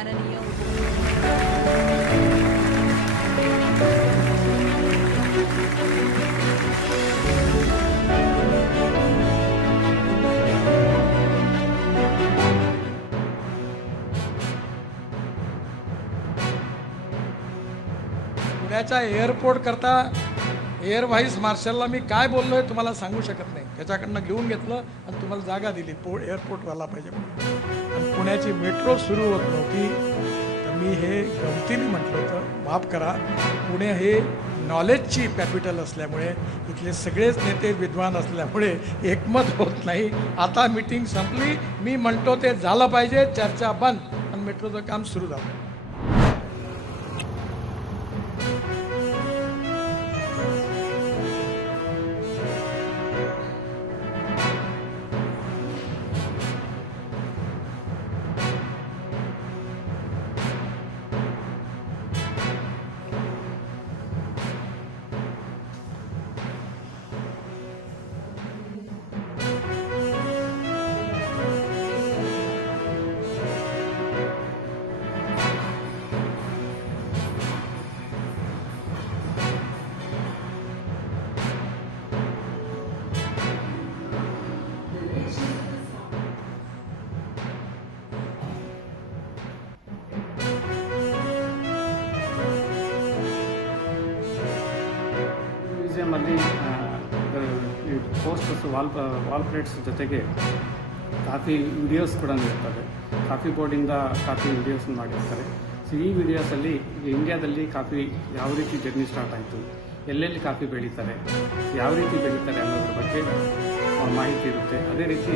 माननीय पुण्याच्या एअरपोर्ट करता एअर व्हाईस मार्शलला मी काय बोललो आहे तुम्हाला सांगू शकत नाही. त्याच्याकडनं घेऊन घेतलं आणि तुम्हाला जागा दिली. एअरपोर्ट व्हायला पाहिजे म्हणून. आणि पुण्याची मेट्रो सुरू होत नव्हती तर मी हे गमतीने म्हटलं होतं, माफ करा. पुणे हे नॉलेजची कॅपिटल असल्यामुळे इथले सगळेच नेते विद्वान असल्यामुळे एकमत होत नाही. आता मीटिंग संपली, मी म्हणतो ते झालं पाहिजे, चर्चा बंद आणि मेट्रोचं काम सुरू झालं. ಮ್ಯೂಸಿಯಮಲ್ಲಿ ಪೋಸ್ಟರ್ಸ್ ವಾಲ್ ಪ್ಲೇಟ್ಸ್ ಜೊತೆಗೆ ಕಾಫಿ ವಿಡಿಯೋಸ್ ಕೂಡ ಇರ್ತವೆ. ಕಾಫಿ ಬೋರ್ಡಿಂದ ಕಾಫಿ ವಿಡಿಯೋಸ್ ಮಾಡಿರ್ತಾರೆ. ಸೊ ಈ ವಿಡಿಯೋಸಲ್ಲಿ ಇಂಡಿಯಾದಲ್ಲಿ ಕಾಫಿ ಯಾವ ರೀತಿ ಜರ್ನಿ ಸ್ಟಾರ್ಟ್ ಆಯಿತು, ಎಲ್ಲೆಲ್ಲಿ ಕಾಫಿ ಬೆಳೀತಾರೆ, ಯಾವ ರೀತಿ ಬೆಳೀತಾರೆ ಅನ್ನೋದ್ರ ಬಗ್ಗೆ ಮಾಹಿತಿ ಇರುತ್ತೆ. ಅದೇ ರೀತಿ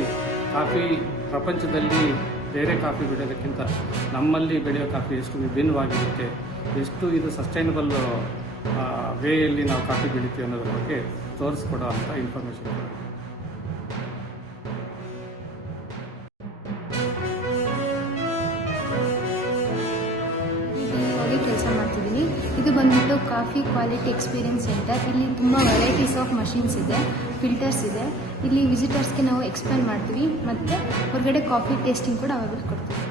ಕಾಫಿ ಪ್ರಪಂಚದಲ್ಲಿ ಬೇರೆ ಕಾಫಿ ಬೆಳೆಯೋದಕ್ಕಿಂತ ನಮ್ಮಲ್ಲಿ ಬೆಳೆಯೋ ಕಾಫಿ ಎಷ್ಟು ವಿಭಿನ್ನವಾಗಿರುತ್ತೆ, ಎಷ್ಟು ಇದು ಸಸ್ಟೈನಬಲ್ ವೇಯಲ್ಲಿ ನಾವು ಕಾಫಿ ಬೆಳಿತೀವಿ ಅನ್ನೋದ್ರ ಬಗ್ಗೆ ತೋರಿಸ್ಕೊಡೋ ಅಂಥ ಇನ್ಫಾರ್ಮೇಷನ್. ಹೋಗಿ ಕೆಲಸ ಮಾಡ್ತಿದ್ದೀನಿ. ಇದು ಬಂದ್ಬಿಟ್ಟು ಕಾಫಿ ಕ್ವಾಲಿಟಿ ಎಕ್ಸ್ಪೀರಿಯನ್ಸ್ ಸೆಂಟರ್. ಇಲ್ಲಿ ತುಂಬ ವೆರೈಟೀಸ್ ಆಫ್ ಮಷಿನ್ಸ್ ಇದೆ, ಫಿಲ್ಟರ್ಸ್ ಇದೆ. ಇಲ್ಲಿ ವಿಸಿಟರ್ಸ್ಗೆ ನಾವು ಎಕ್ಸ್ಪ್ಲೇನ್ ಮಾಡ್ತೀವಿ ಮತ್ತು ಹೊರಗಡೆ ಕಾಫಿ ಟೇಸ್ಟಿಂಗ್ ಕೂಡ ಅವಾಗಲೇ ಕೊಡ್ತೀವಿ.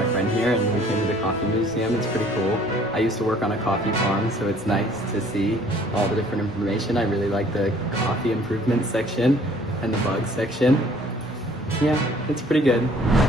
My friend here and we came to the coffee museum. It's pretty cool. I used to work on a coffee farm, so it's nice to see all the different information. I really like the coffee improvement section and the bug section. Yeah, it's pretty good.